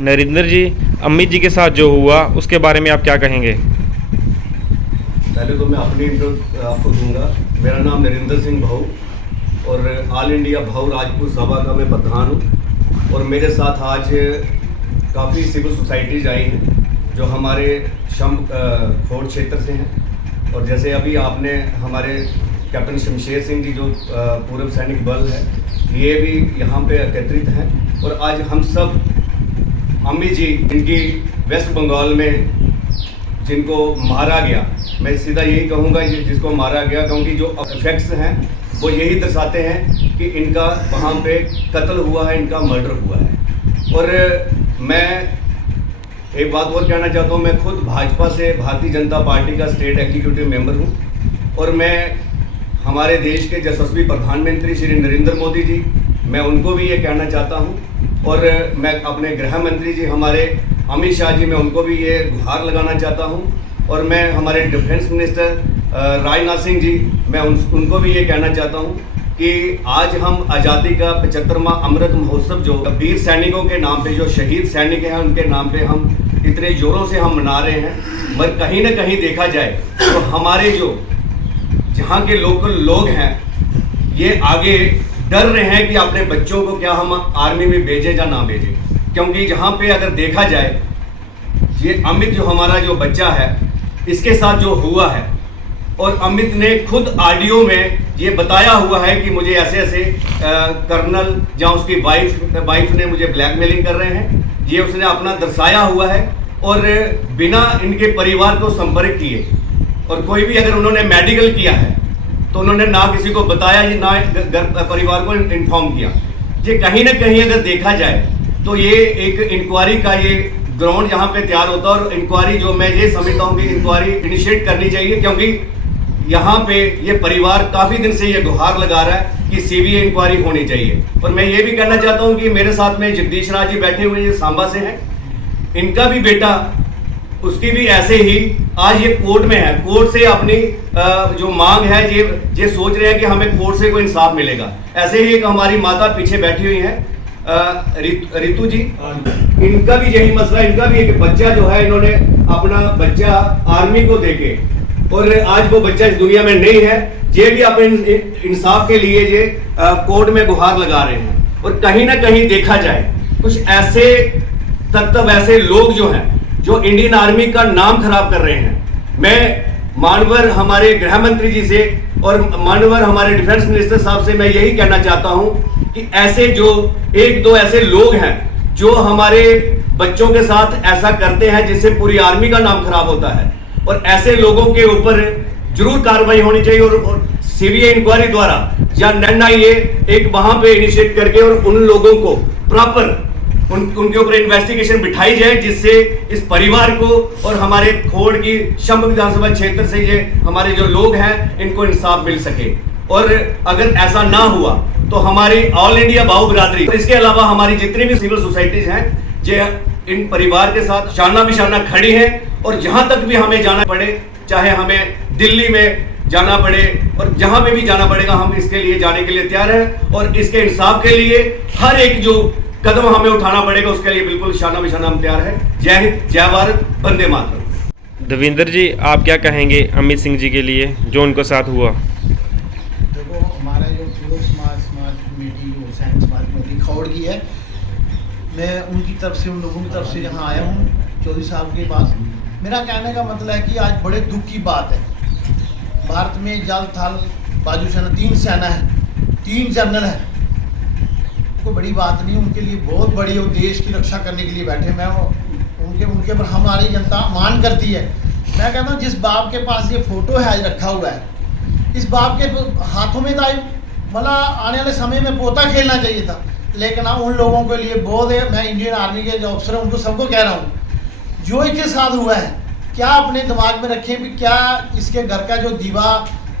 नरेंद्र जी, अमित जी के साथ जो हुआ उसके बारे में आप क्या कहेंगे? पहले तो मैं अपनी इंट्रो आपको दूंगा। मेरा नाम नरेंद्र सिंह भाऊ और ऑल इंडिया भाऊ राजपूत सभा का मैं प्रधान हूँ। और मेरे साथ आज काफ़ी सिविल सोसाइटीज आई हैं जो हमारे खोड़ क्षेत्र से हैं। और जैसे अभी आपने हमारे कैप्टन शमशेर सिंह जी जो पूर्व सैनिक बल है, ये भी यहाँ पे एकत्रित हैं। और आज हम सब अम्मी जी, इनकी वेस्ट बंगाल में जिनको मारा गया, मैं सीधा यही कहूँगा जिसको मारा गया, क्योंकि जो इफेक्ट्स हैं वो यही दर्शाते हैं कि इनका वहाँ पे कत्ल हुआ है, इनका मर्डर हुआ है। और मैं एक बात और कहना चाहता हूँ, मैं खुद भाजपा से भारतीय जनता पार्टी का स्टेट एग्जीक्यूटिव मेंबर हूँ। और मैं हमारे देश के यशस्वी प्रधानमंत्री श्री नरेंद्र मोदी जी, मैं उनको भी ये कहना चाहता हूँ। और मैं अपने गृह मंत्री जी हमारे अमित शाह जी, मैं उनको भी ये गुहार लगाना चाहता हूँ। और मैं हमारे डिफेंस मिनिस्टर राजनाथ सिंह जी, मैं उनको भी ये कहना चाहता हूँ कि आज हम आज़ादी का 75वां अमृत महोत्सव जो वीर सैनिकों के नाम पे, जो शहीद सैनिक हैं उनके नाम पे हम इतने ज़ोरों से हम मना रहे हैं। मगर कहीं ना कहीं देखा जाए तो हमारे जो जहाँ के लोकल लोग हैं ये आगे डर रहे हैं कि अपने बच्चों को क्या हम आर्मी में भेजें या ना भेजें। क्योंकि जहाँ पे अगर देखा जाए, ये अमित जो हमारा जो बच्चा है, इसके साथ जो हुआ है, और अमित ने खुद ऑडियो में ये बताया हुआ है कि मुझे ऐसे ऐसे कर्नल या उसकी वाइफ ने मुझे ब्लैकमेलिंग कर रहे हैं, ये उसने अपना दर्शाया हुआ है। और बिना इनके परिवार को संपर्क किए, और कोई भी अगर उन्होंने मेडिकल किया है तो उन्होंने ना किसी को बताया, ना परिवार को इन्फॉर्म किया। ये कहीं ना कहीं अगर देखा जाए तो ये एक इंक्वायरी का ये ग्राउंड यहाँ पे तैयार होता है। और इंक्वायरी जो मैं ये समझता हूँ कि इंक्वायरी इनिशिएट करनी चाहिए, क्योंकि यहाँ पे ये परिवार काफ़ी दिन से ये गुहार लगा रहा है कि सीबीआई इंक्वायरी होनी चाहिए। और मैं ये भी कहना चाहता हूँ कि मेरे साथ में जगदीश राज जी बैठे हुए, ये सांबा से हैं, इनका भी बेटा, उसकी भी ऐसे ही आज ये कोर्ट में है। कोर्ट से अपनी जो मांग है, ये सोच रहे हैं कि हमें कोर्ट से कोई इंसाफ मिलेगा। ऐसे ही एक हमारी माता पीछे बैठी हुई है, रितु जी, इनका भी यही मसला। इनका भी एक बच्चा जो है, इन्होंने अपना बच्चा आर्मी को देके, और आज वो बच्चा इस दुनिया में नहीं है। ये भी अपने इंसाफ के लिए ये कोर्ट में गुहार लगा रहे हैं। और कहीं ना कहीं देखा जाए, कुछ ऐसे तत्व, ऐसे लोग जो हैं, जो इंडियन आर्मी का नाम खराब कर रहे हैं। मैं मानवर हमारे गृह मंत्री जी से और मानवर हमारे डिफेंस मिनिस्टर साहब से मैं यही कहना चाहता हूं कि ऐसे जो एक दो ऐसे लोग हैं जो हमारे बच्चों के साथ ऐसा करते हैं, जिससे पूरी आर्मी का नाम खराब होता है, और ऐसे लोगों के ऊपर जरूर कार्रवाई होनी चाहिए। और सीबीआई इंक्वायरी द्वारा या एनआईए एक वहां पे इनिशिएट करके और उन लोगों को प्रॉपर उनके ऊपर इन्वेस्टिगेशन बिठाई जाए, जिससे इस परिवार को और हमारे खोड़ की शंभ विधानसभा क्षेत्र से ये हमारे जो लोग हैं, इनको इंसाफ मिल सके। और अगर ऐसा ना हुआ तो हमारी ऑल इंडिया भाऊ बिरादरी, इसके अलावा हमारी जितनी भी सिविल सोसाइटीज हैं, ये इन परिवार के साथ शाना बिशाना खड़ी है। और जहां तक भी हमें जाना पड़े, चाहे हमें दिल्ली में जाना पड़े और जहां पे भी जाना पड़ेगा, हम इसके लिए जाने के लिए तैयार हैं। और इसके इंसाफ के लिए हर एक जो कदम हमें उठाना पड़ेगा, उसके लिए बिल्कुल शाना बिशाना हम तैयार है। जय हिंद, जय भारत, वंदे मातरम। देवेंद्र जी, आप क्या कहेंगे अमित सिंह जी के लिए जो उनको साथ हुआ? देखो, हमारा जो पूर्व समाज कमेटी जो सैनिक समाज कमेटी खौड़ की है, मैं उनकी तरफ से, उन लोगों की तरफ से यहाँ आया हूँ चौधरी साहब के पास। मेरा कहने का मतलब है कि आज बड़े दुख की बात है, भारत में जल थल बाजू सेना, 3 सेना है, 3 जनरल है। कोई बड़ी बात नहीं, उनके लिए बहुत बड़ी, वो देश की रक्षा करने के लिए बैठे। मैं उनके पर हमारी जनता मान करती है। मैं कहता हूँ, जिस बाप के पास ये फोटो है आज रखा हुआ है, इस बाप के हाथों में मतलब आने वाले समय में पोता खेलना चाहिए था। लेकिन उन लोगों के लिए बहुत है। मैं इंडियन आर्मी के जो अफसर हैं उनको सबको कह रहा हूँ, जो इसके साथ हुआ है, क्या अपने दिमाग में रखें भी क्या इसके घर का जो दीवा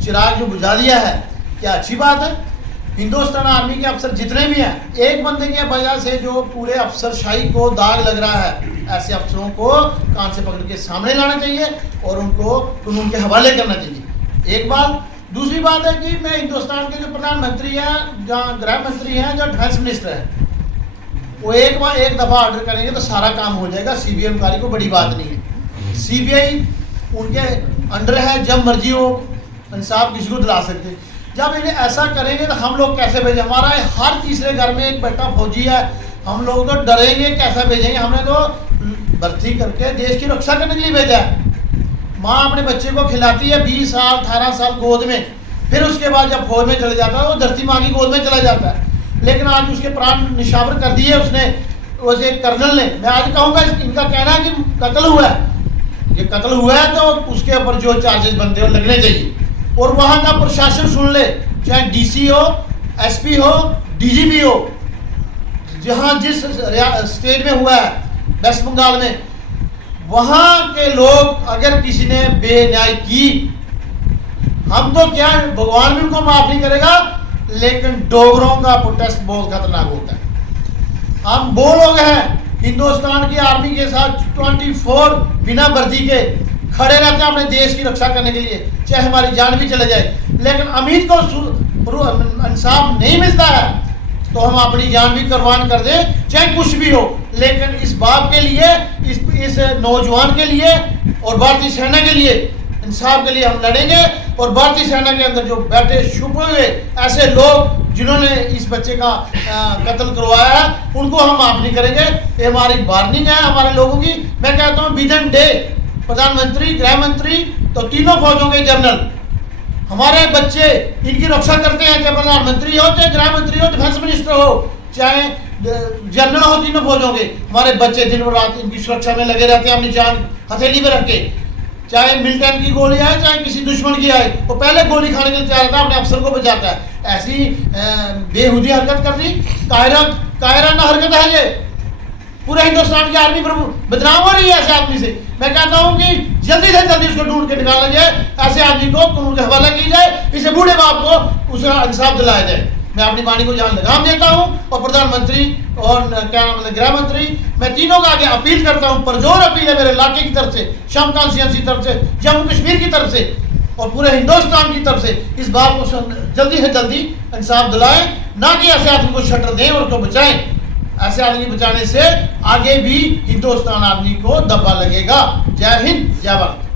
चिराग जो बुझा दिया है, क्या अच्छी बात है? हिंदुस्तान आर्मी के अफसर जितने भी हैं, एक बंदे की वजह से जो पूरे अफसरशाही को दाग लग रहा है, ऐसे अफसरों को कान से पकड़ के सामने लाना चाहिए और उनको कानून के हवाले करना चाहिए। एक बात। दूसरी बात है कि मैं हिंदुस्तान के जो प्रधानमंत्री हैं, जहाँ गृह मंत्री हैं, जो डिफेंस मिनिस्टर हैं, वो एक दफ़ा ऑर्डर करेंगे तो सारा काम हो जाएगा। सीबीआई इंक्वायरी को बड़ी बात नहीं है, सीबीआई उनके अंडर है, जब मर्जी हो इंसाफ किसी को दिला सकते। जब इन्हें ऐसा करेंगे तो हम लोग कैसे भेजें? हमारा हर तीसरे घर में एक बेटा फौजी है, हम लोग तो डरेंगे, कैसे भेजेंगे? हमने तो भर्ती करके देश की रक्षा करने के लिए भेजा है। माँ अपने बच्चे को खिलाती है 20 साल 18 साल गोद में, फिर उसके बाद जब फौज में चले जाता है वो धरती माँ की गोद में चला जाता है। लेकिन आज उसके प्राण निशावर कर दिए उसने, वैसे कर्नल ने। मैं आज कहूँगा इनका कहना है कि कत्ल हुआ है, ये कत्ल हुआ है तो उसके ऊपर जो चार्जेस बनते हो लगने चाहिए। और वहाँ का प्रशासन सुन ले, चाहे डीसी हो, एसपी हो, डीजीपी हो, जहाँ जिस स्टेट में हुआ है वेस्ट बंगाल में, वहाँ के लोग अगर किसी ने बेन्याय की, हम तो क्या भगवान भी उनको माफ नहीं करेगा, लेकिन डोगरों का प्रोटेस्ट बहुत खतरनाक होता है। हम वो लोग हैं हिंदुस्तान की आर्मी के साथ 24 बिना वर्दी के खड़े रहते हैं अपने देश की रक्षा करने के लिए, चाहे हमारी जान भी चले जाए। लेकिन अमीर को इंसाफ नहीं मिलता है तो हम अपनी जान भी कुर्बान कर दें, चाहे कुछ भी हो। लेकिन इस बाप के लिए, इस नौजवान के लिए और भारतीय सेना के लिए, इंसाफ के लिए हम लड़ेंगे। और भारतीय सेना के अंदर जो बैठे छुपे हुए ऐसे लोग जिन्होंने इस बच्चे का कत्ल करवाया है, उनको हम माफ नहीं करेंगे। ये हमारी वार्निंग है हमारे लोगों की। मैं कहता हूँ विद इन डे प्रधानमंत्री, गृह मंत्री, तो तीनों फौजों के जनरल, हमारे बच्चे इनकी रक्षा करते हैं, चाहे प्रधानमंत्री हो, चाहे गृह मंत्री हो, डिफेंस मिनिस्टर हो, चाहे जनरल हो, तीनों फौजों के हमारे बच्चे दिन और रात इनकी सुरक्षा में लगे रहते हैं, अपनी जान हथेली में रख के। चाहे मिलिटेंट की गोली आए, चाहे किसी दुश्मन की आए, वो पहले गोली खाने के लिए तैयार था, अपने अफसर को बचाता है। ऐसी बेहुदी हरकत कर दी, कायराना हरकत है ये। पूरे हिंदुस्तान की आर्मी बदनाम हो रही है ऐसे आदमी से। मैं कहता हूँ कि जल्दी से जल्दी उसको ढूंढ के निकाला जाए, ऐसे आदमी को कानून के हवाला की जाए, इसे बूढ़े बाप को उसका इंसाफ दिलाया जाए। मैं अपनी वाणी को जान लगाम देता हूँ और प्रधानमंत्री और क्या नाम है गृह मंत्री, मैं तीनों का आगे अपील करता हूँ, परजोर अपील है मेरे इलाके की तरफ से, शाम कॉन्स्टिट्यूंसी की तरफ से, जम्मू कश्मीर की तरफ से और पूरे हिंदुस्तान की तरफ से, इस बात को जल्दी से जल्दी इंसाफ दिलाएं, ना कि ऐसे आदमी को शटर दें और उसको बचाएं। ऐसे आदमी बचाने से आगे भी हिंदुस्तान आदमी को दबा लगेगा। जय हिंद, जय भारत।